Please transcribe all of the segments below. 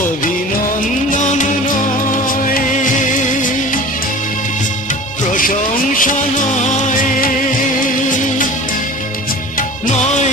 অভিনন্দন নয় প্রশংসা নয় নয়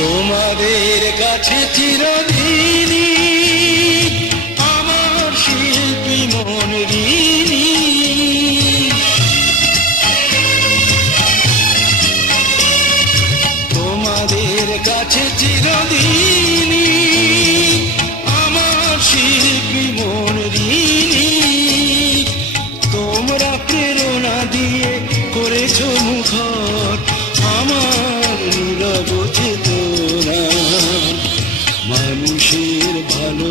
তোমাদের কাছে চিরদিনই আমার শিল্পী মন ঋণী। তোমাদের কাছে চিরদিনই আমার শিল্পী মন ঋণী। তোমরা প্রেরণা দিয়ে করেছ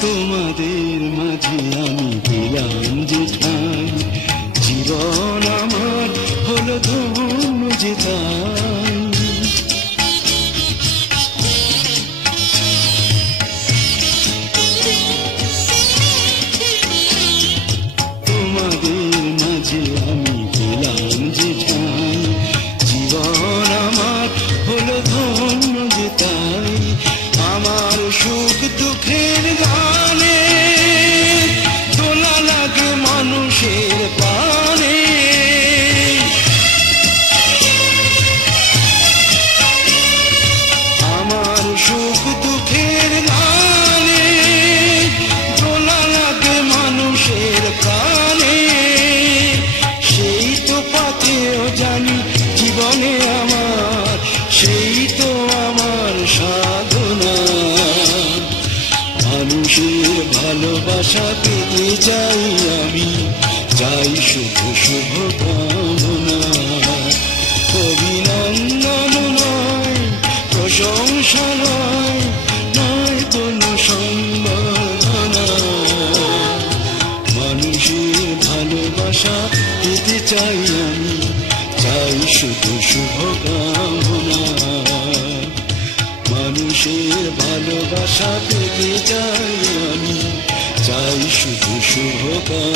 তোমাদের মাঝে আমি দিলাম যে জীবন আমার হলো ধন্য যে তাই সুখ দুঃখের গানে ভালোবাসা পেতে চাই আমি। চাই শুধু শুভ কামনা। অভিনন্দন নয় প্রশংসা নয় নয় কোনো সম্বর্ধনা মানুষের ভালোবাসা পেতে চাই আমি, চাই শুধু শুভ কামনা। মানুষের ভালোবাসা পেতে চাই শুভ কামনা